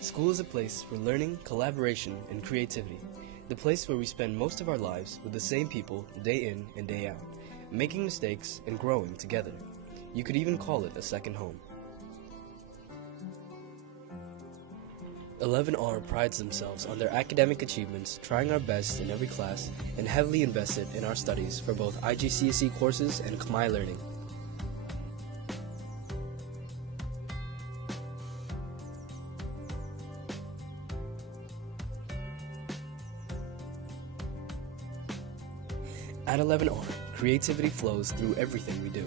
School is a place for learning, collaboration, and creativity. The place where we spend most of our lives with the same people day in and day out, making mistakes and growing together. You could even call it a second home. 11R prides themselves on their academic achievements, trying our best in every class, and heavily invested in our studies for both IGCSE courses and Khmer learning. At 11R, creativity flows through everything we do.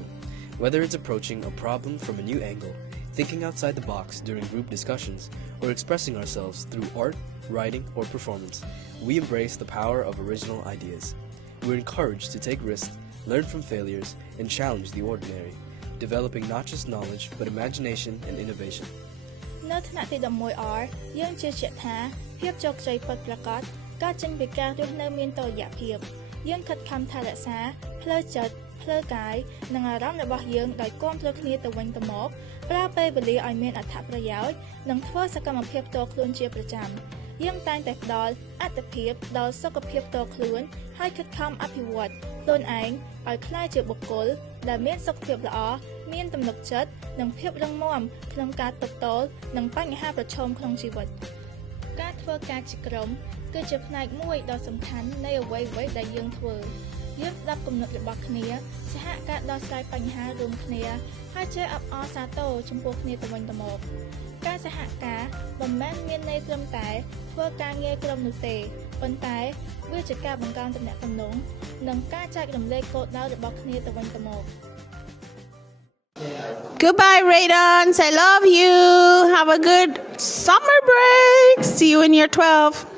Whether it's approaching a problem from a new angle, thinking outside the box during group discussions, or expressing ourselves through art, writing, or performance, we embrace the power of original ideas. We're encouraged to take risks, learn from failures, and challenge the ordinary, developing not just knowledge, but imagination and innovation. នៅថ្នាក់ទី 11R យើងជឿជាក់ថាភាពជោគជ័យពិតប្រាកដកើតចេញពីការរស់នៅមានតុល្យភាពយើងខិតខំថែរក្សាផ្លូវចិត្តផ្លូវកាយនិងអារម្មណ៍របស់យើងដោយគាំទ្រគ្នាទៅវិញទៅមកប្រើពេលវេលាឲ្យមានអត្ថប្រយោជន៍និងធ្វើសកម្មភាពផ្ទាល់ខ្លួនជាប្រចាំយើងតែងតែផ្ដល់អត្ថភាពដល់សុខភាពផ្ទាល់ខ្លួនហើយខិតខំអភិវឌ្ឍខ្លួនឯងឲ្យក្លាយជាបុគ្គលដែលមានសុខភាពល្អមានទំនុកចិត្តនិងភាពរឹងមាំក្នុងការទប់ទល់នឹងបញ្ហាប្រឈមក្នុងជីវិតការធ្វើការជាក្រុមគឺជាផ្នែកមួយដ៏សំខាន់នៃអ្វីៗដែលយើងធ្វើយើងស្ដាប់គំនិតរបស់គ្នាសហការដោះស្រាយបញ្ហារួមគ្នាហើយចេះអបអរសាទរចំពោះគ្នាទៅវិញទៅមកការសហការមិនមែនមានន័យត្រឹមតែធ្វើការងារក្រុមនោះទេប៉ុន្តែវាជាការបង្កើនទំនាក់ទំនងនិងការចែករំលែកគោលដៅរបស់គ្នាទៅវិញទៅមក Goodbye, Radons. I love you. Have a good summer break. See you in year 12.